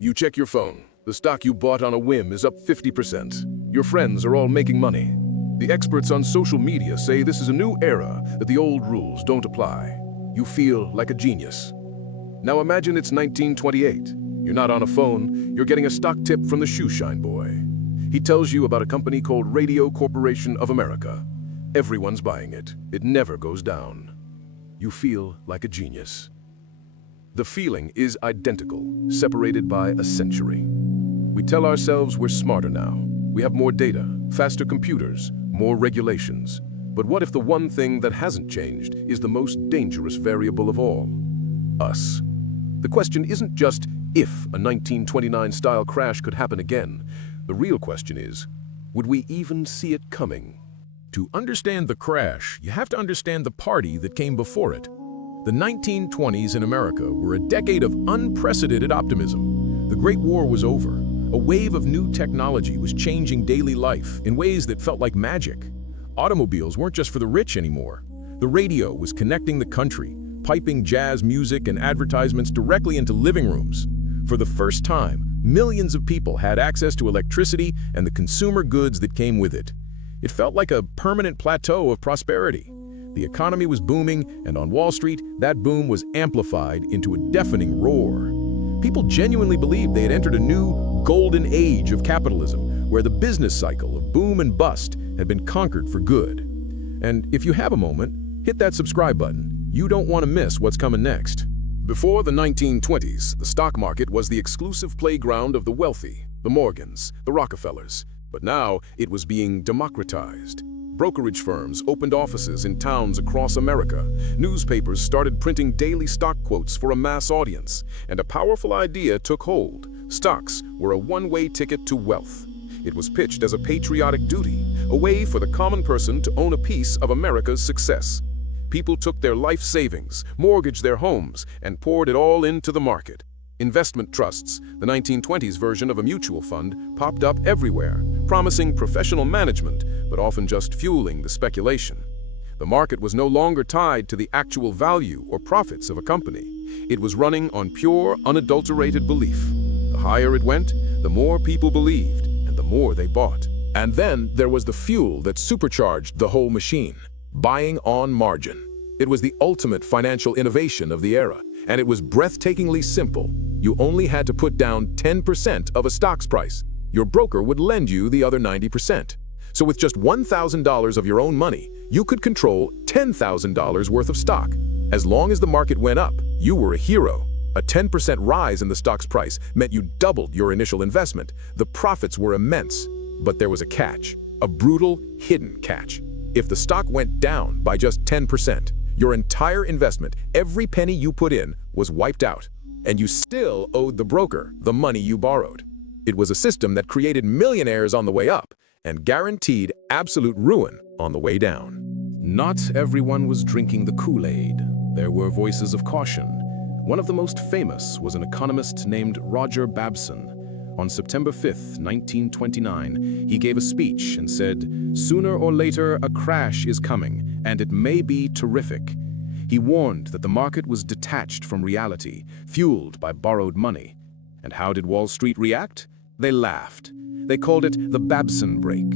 You check your phone. The stock you bought on a whim is up 50%. Your friends are all making money. The experts on social media say this is a new era, that the old rules don't apply. You feel like a genius. Now imagine it's 1928. You're not on a phone, you're getting a stock tip from the shoeshine boy. He tells you about a company called Radio Corporation of America. Everyone's buying it. It never goes down. You feel like a genius. The feeling is identical, separated by a century. We tell ourselves we're smarter now. We have more data, faster computers, more regulations. But what if the one thing that hasn't changed is the most dangerous variable of all? Us. The question isn't just if a 1929-style crash could happen again. The real question is, would we even see it coming? To understand the crash, you have to understand the party that came before it. The 1920s in America were a decade of unprecedented optimism. The Great War was over. A wave of new technology was changing daily life in ways that felt like magic. Automobiles weren't just for the rich anymore. The radio was connecting the country, piping jazz music and advertisements directly into living rooms. For the first time, millions of people had access to electricity and the consumer goods that came with it. It felt like a permanent plateau of prosperity. The economy was booming, and on Wall Street, that boom was amplified into a deafening roar. People genuinely believed they had entered a new golden age of capitalism, where the business cycle of boom and bust had been conquered for good. And if you have a moment, hit that subscribe button. You don't want to miss what's coming next. Before the 1920s, the stock market was the exclusive playground of the wealthy, the Morgans, the Rockefellers. But now it was being democratized. Brokerage firms opened offices in towns across America. Newspapers started printing daily stock quotes for a mass audience. And a powerful idea took hold. Stocks were a one-way ticket to wealth. It was pitched as a patriotic duty, a way for the common person to own a piece of America's success. People took their life savings, mortgaged their homes, and poured it all into the market. Investment trusts, the 1920s version of a mutual fund, popped up everywhere, promising professional management, but often just fueling the speculation. The market was no longer tied to the actual value or profits of a company. It was running on pure, unadulterated belief. The higher it went, the more people believed, and the more they bought. And then there was the fuel that supercharged the whole machine: buying on margin. It was the ultimate financial innovation of the era, and it was breathtakingly simple. You only had to put down 10% of a stock's price. Your broker would lend you the other 90%. So with just $1,000 of your own money, you could control $10,000 worth of stock. As long as the market went up, you were a hero. A 10% rise in the stock's price meant you doubled your initial investment. The profits were immense, but there was a catch, a brutal, hidden catch. If the stock went down by just 10%, your entire investment, every penny you put in, was wiped out. And you still owed the broker the money you borrowed. It was a system that created millionaires on the way up and guaranteed absolute ruin on the way down. Not everyone was drinking the Kool-Aid. There were voices of caution. One of the most famous was an economist named Roger Babson. On September 5th, 1929, he gave a speech and said, "Sooner or later, a crash is coming, and it may be terrific." He warned that the market was detached from reality, fueled by borrowed money. And how did Wall Street react? They laughed. They called it the Babson break.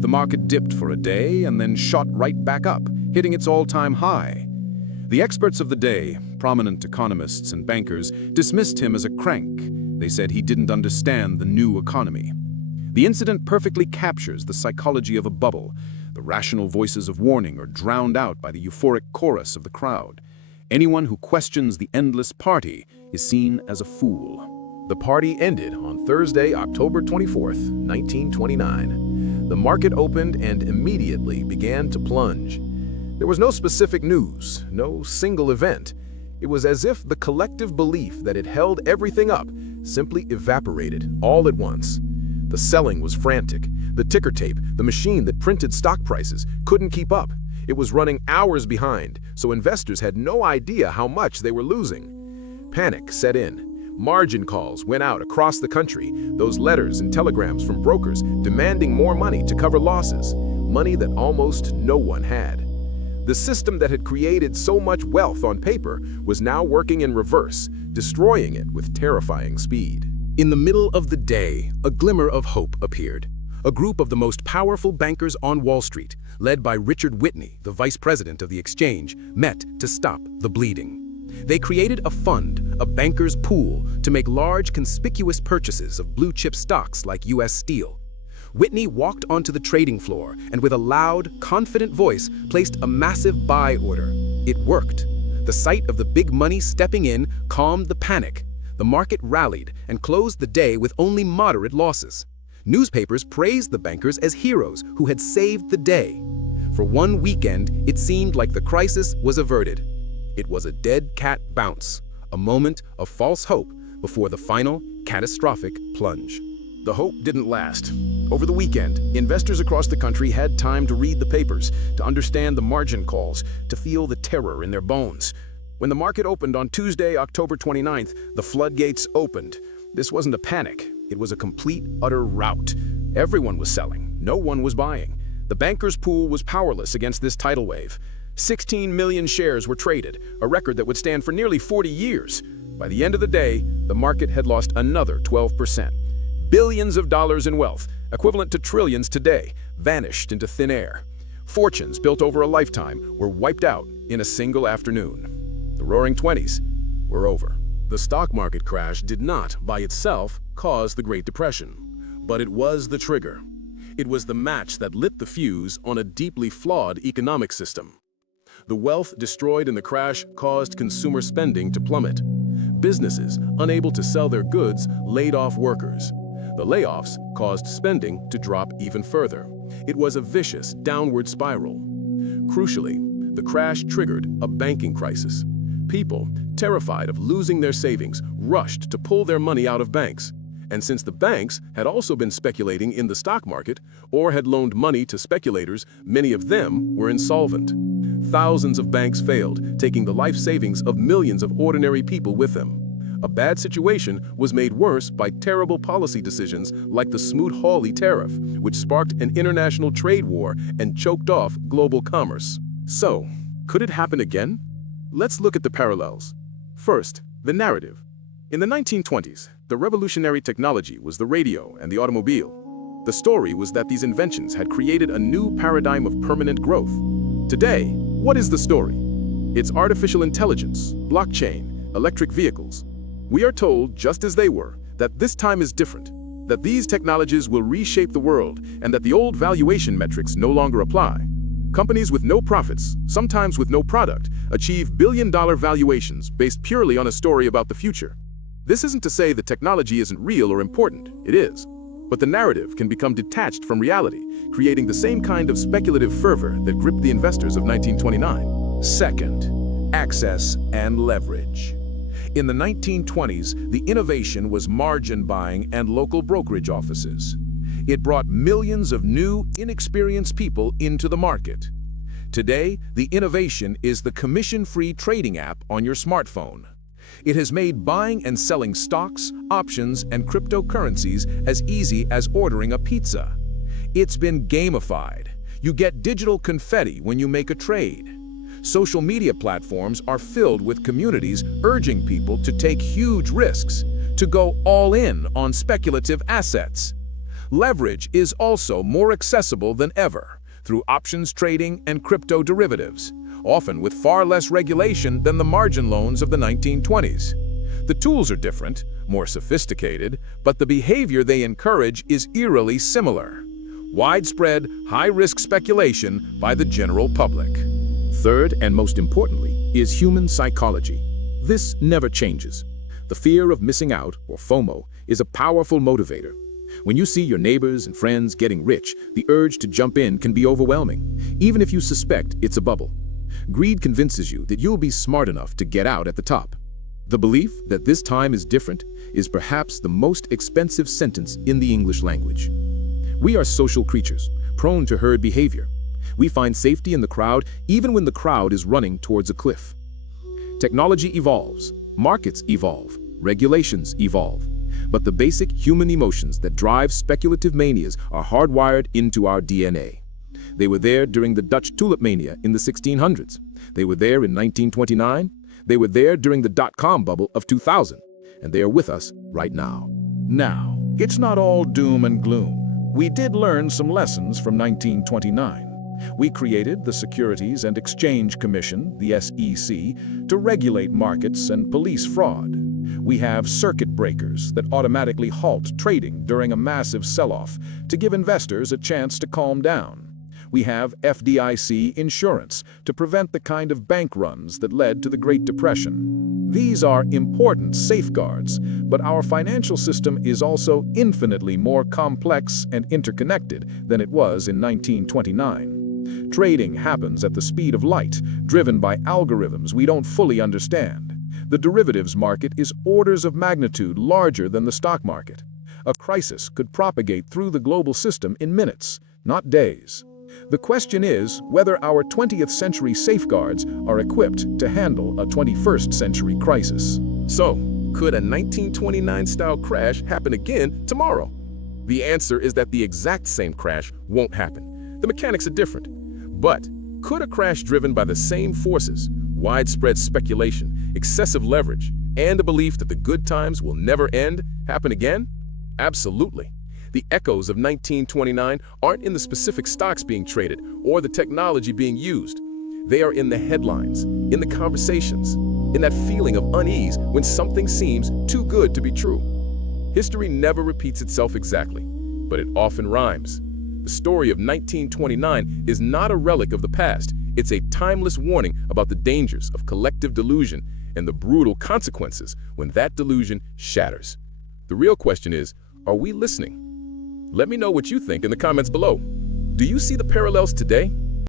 The market dipped for a day and then shot right back up, hitting its all-time high. The experts of the day, prominent economists and bankers, dismissed him as a crank. They said he didn't understand the new economy. The incident perfectly captures the psychology of a bubble. The rational voices of warning are drowned out by the euphoric chorus of the crowd. Anyone who questions the endless party is seen as a fool. The party ended on Thursday, October 24th, 1929. The market opened and immediately began to plunge. There was no specific news, no single event. It was as if the collective belief that it held everything up simply evaporated all at once. The selling was frantic. The ticker tape, the machine that printed stock prices, couldn't keep up. It was running hours behind, so investors had no idea how much they were losing. Panic set in. Margin calls went out across the country, those letters and telegrams from brokers demanding more money to cover losses, money that almost no one had. The system that had created so much wealth on paper was now working in reverse, destroying it with terrifying speed. In the middle of the day, a glimmer of hope appeared. A group of the most powerful bankers on Wall Street, led by Richard Whitney, the vice president of the exchange, met to stop the bleeding. They created a fund, a banker's pool, to make large, conspicuous purchases of blue-chip stocks like U.S. Steel. Whitney walked onto the trading floor and with a loud, confident voice placed a massive buy order. It worked. The sight of the big money stepping in calmed the panic. The market rallied and closed the day with only moderate losses. Newspapers praised the bankers as heroes who had saved the day. For one weekend, it seemed like the crisis was averted. It was a dead cat bounce, a moment of false hope before the final, catastrophic plunge. The hope didn't last. Over the weekend, investors across the country had time to read the papers, to understand the margin calls, to feel the terror in their bones. When the market opened on Tuesday, October 29th, the floodgates opened. This wasn't a panic. It was a complete, utter rout. Everyone was selling. No one was buying. The bankers' pool was powerless against this tidal wave. 16 million shares were traded, a record that would stand for nearly 40 years. By the end of the day, the market had lost another 12%. Billions of dollars in wealth, equivalent to trillions today, vanished into thin air. Fortunes built over a lifetime were wiped out in a single afternoon. The Roaring Twenties were over. The stock market crash did not, by itself, cause the Great Depression, but it was the trigger. It was the match that lit the fuse on a deeply flawed economic system. The wealth destroyed in the crash caused consumer spending to plummet. Businesses, unable to sell their goods, laid off workers. The layoffs caused spending to drop even further. It was a vicious, downward spiral. Crucially, the crash triggered a banking crisis. People, terrified of losing their savings, rushed to pull their money out of banks. And since the banks had also been speculating in the stock market or had loaned money to speculators, many of them were insolvent. Thousands of banks failed, taking the life savings of millions of ordinary people with them. A bad situation was made worse by terrible policy decisions like the Smoot-Hawley tariff, which sparked an international trade war and choked off global commerce. So, could it happen again? Let's look at the parallels. First, the narrative. In the 1920s, the revolutionary technology was the radio and the automobile. The story was that these inventions had created a new paradigm of permanent growth. Today, what is the story? It's artificial intelligence, blockchain, electric vehicles. We are told, just as they were, that this time is different, that these technologies will reshape the world, and that the old valuation metrics no longer apply. Companies with no profits, sometimes with no product, achieve billion-dollar valuations based purely on a story about the future. This isn't to say the technology isn't real or important, it is. But the narrative can become detached from reality, creating the same kind of speculative fervor that gripped the investors of 1929. Second, access and leverage. In the 1920s, the innovation was margin buying and local brokerage offices. It brought millions of new, inexperienced people into the market. Today, the innovation is the commission-free trading app on your smartphone. It has made buying and selling stocks, options, and cryptocurrencies as easy as ordering a pizza. It's been gamified. You get digital confetti when you make a trade. Social media platforms are filled with communities urging people to take huge risks, to go all in on speculative assets. Leverage is also more accessible than ever through options trading and crypto derivatives, often with far less regulation than the margin loans of the 1920s. The tools are different, more sophisticated, but the behavior they encourage is eerily similar. Widespread, high-risk speculation by the general public. Third, and most importantly, is human psychology. This never changes. The fear of missing out, or FOMO, is a powerful motivator. When you see your neighbors and friends getting rich, the urge to jump in can be overwhelming, even if you suspect it's a bubble. Greed convinces you that you'll be smart enough to get out at the top. The belief that this time is different is perhaps the most expensive sentence in the English language. We are social creatures, prone to herd behavior. We find safety in the crowd even when the crowd is running towards a cliff. Technology evolves, markets evolve, regulations evolve. But the basic human emotions that drive speculative manias are hardwired into our DNA. They were there during the Dutch tulip mania in the 1600s. They were there in 1929. They were there during the dot-com bubble of 2000. And they are with us right now. Now, it's not all doom and gloom. We did learn some lessons from 1929. We created the Securities and Exchange Commission, the SEC, to regulate markets and police fraud. We have circuit breakers that automatically halt trading during a massive sell-off to give investors a chance to calm down. We have FDIC insurance to prevent the kind of bank runs that led to the Great Depression. These are important safeguards, but our financial system is also infinitely more complex and interconnected than it was in 1929. Trading happens at the speed of light, driven by algorithms we don't fully understand. The derivatives market is orders of magnitude larger than the stock market. A crisis could propagate through the global system in minutes, not days. The question is whether our 20th century safeguards are equipped to handle a 21st century crisis. So, could a 1929-style crash happen again tomorrow? The answer is that the exact same crash won't happen. The mechanics are different. But could a crash driven by the same forces, widespread speculation, excessive leverage, and a belief that the good times will never end, happen again? Absolutely. The echoes of 1929 aren't in the specific stocks being traded or the technology being used. They are in the headlines, in the conversations, in that feeling of unease when something seems too good to be true. History never repeats itself exactly, but it often rhymes. The story of 1929 is not a relic of the past. It's a timeless warning about the dangers of collective delusion and the brutal consequences when that delusion shatters. The real question is, are we listening? Let me know what you think in the comments below. Do you see the parallels today?